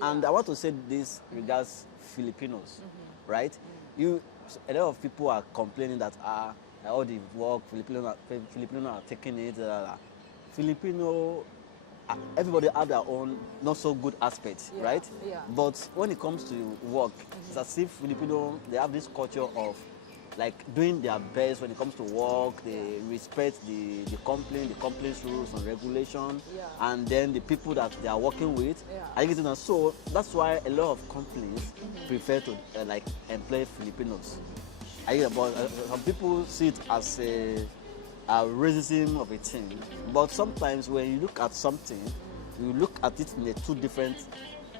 And I want to say this regards Filipinos, right? A lot of people are complaining that all the work Filipino are taking it. Filipino, everybody have their own not so good aspects, right? Yeah. But when it comes to work, it's as if Filipino, they have this culture of like doing their best when it comes to work. They respect the company's rules and regulation, and then the people that they are working with. Are you getting that? So that's why a lot of companies prefer to like employ Filipinos. But some people see it as a racism of a thing. But sometimes when you look at something, you look at it in a two different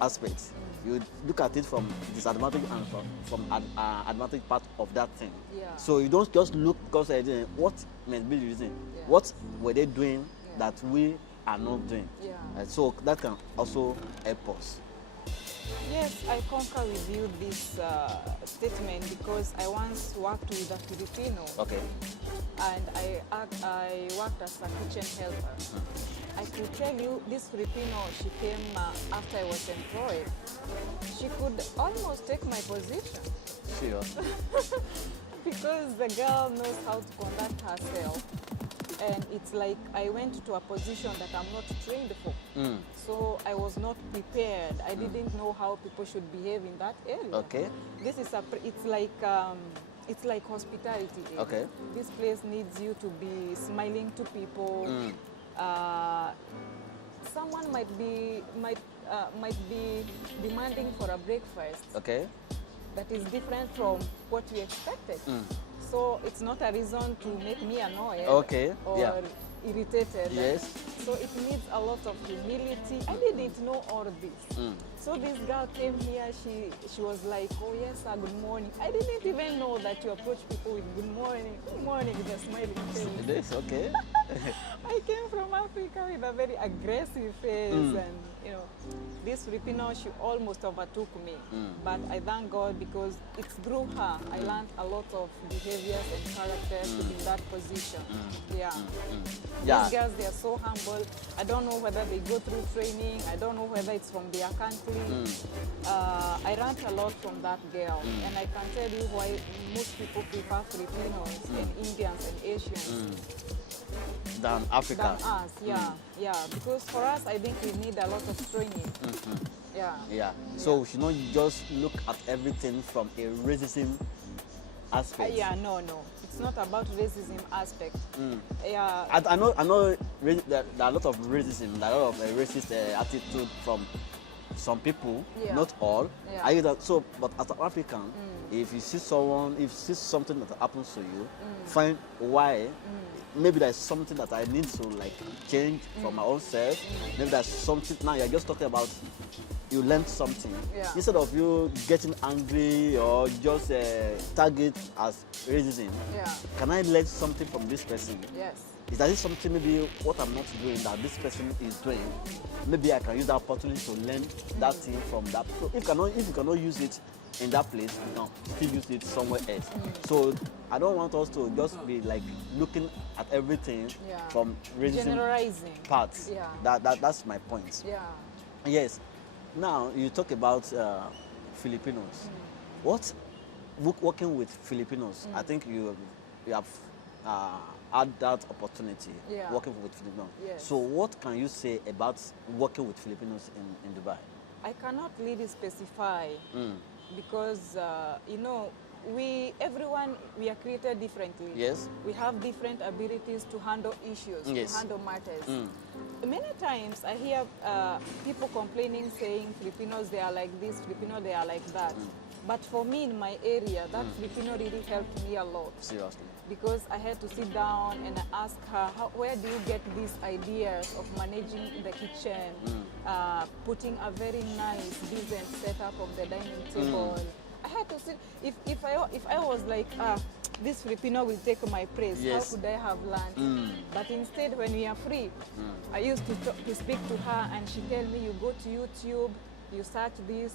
aspects. You look at it from disadvantage and from advantage part of that thing. So you don't just look because what must be the reason. What were they doing that we are not doing? So that can also help us. Yes, I concur with you this statement because I once worked with a Filipino. Okay. And I worked as a kitchen helper. I could tell you, this Filipino, she came after I was employed. She could almost take my position. Sure. Because the girl knows how to conduct herself. And it's like I went to a position that I'm not trained for. So I was not prepared. I didn't know how people should behave in that area. Okay. This is it's like hospitality. Okay. This place needs you to be smiling to people. Someone might be demanding for a breakfast. Okay. That is different from what we expected. So it's not a reason to make me annoyed or irritated. Yes. So it needs a lot of humility. I didn't know all this. So this girl came here, she was like, oh yes, sir, good morning. I didn't even know that you approach people with good morning with a smiling face. It is, okay. I came from Africa with a very aggressive face and you know, this Filipino, she almost overtook me. But I thank God because it's through her I learned a lot of behaviors and characters to be in that position. These girls, they are so humble. I don't know whether they go through training. I don't know whether it's from their country. I learned a lot from that girl. And I can tell you why most people prefer Filipinos and Indians and Asians. Than Africa. Than us, yeah. Because for us, I think we need a lot of training. Yeah. So we should not just look at everything from a racism aspect. No. It's not about racism aspect. Yeah. I know there are a lot of racism, there are a lot of racist attitude from some people, not all. So, but as an African, if you see something that happens to you, find why. Maybe there's something that I need to like change for my own self. Maybe there's something now you're just talking about. You learned something instead of you getting angry or just target as racism. Can I learn something from this person? Yes. Is that something maybe what I'm not doing that this person is doing? Maybe I can use that opportunity to learn that thing from that. So if you cannot use it in that place, still use it somewhere else. So I don't want us to just be like looking at everything from racism generalizing parts. That's my point. Yes. Now you talk about Filipinos. What working with Filipinos? I think you have had that opportunity working with Filipinos. So what can you say about working with Filipinos in Dubai? I cannot really specify because we are created differently. Yes. We have different abilities to handle issues, to handle matters. Many times I hear people complaining, saying Filipinos, they are like this, Filipino, they are like that. But for me in my area, that Filipino really helped me a lot. Seriously. Because I had to sit down and ask her, where do you get these ideas of managing the kitchen, putting a very nice, decent setup of the dining table. I had to sit, if I was like, this Filipino will take my praise, how could I have learned? But instead, when we are free, I used to speak to her and she tell me, you go to YouTube, you search this,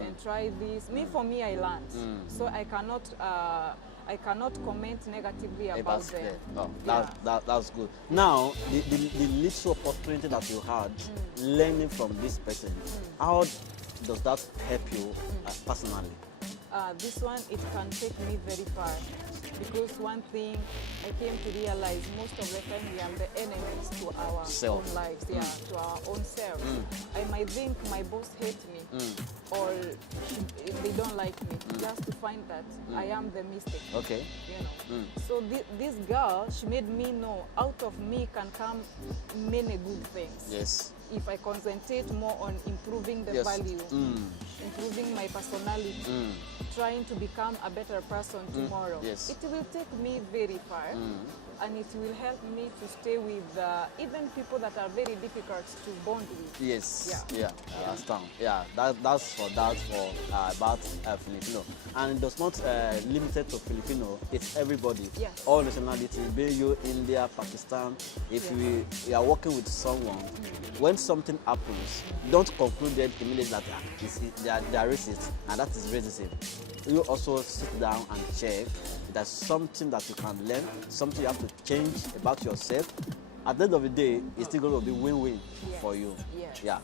and try this. For me, I learned, so I cannot comment negatively about That's them. clear. Oh, Yeah. that's good. Now, the little opportunity that you had learning from this person, how does that help you personally? This one, it can take me very far, because one thing I came to realize, most of the time we are the enemies to our Self. own lives, to our own selves. I might think my boss hates me, or they don't like me, just to find that I am the mistake. Okay. So this girl, she made me know out of me can come many good things. Yes. If I concentrate more on improving the Yes. value, improving my personality, trying to become a better person tomorrow, Yes. it will take me very far, and it will help me to stay with even people that are very difficult to bond with. Yes. Yeah. I understand. Yeah. That's for about Filipino, and it does not limited to Filipino. It's everybody. Yes. All nationalities, be you India, Pakistan. If Yes. we are working with someone, when something happens, don't conclude them immediately that they are racist, and that is racism. You also sit down and check. There's something that you can learn, something you have to change about yourself. At the end of the day, it's still going to be win-win Yes. for you. Yes. Yeah.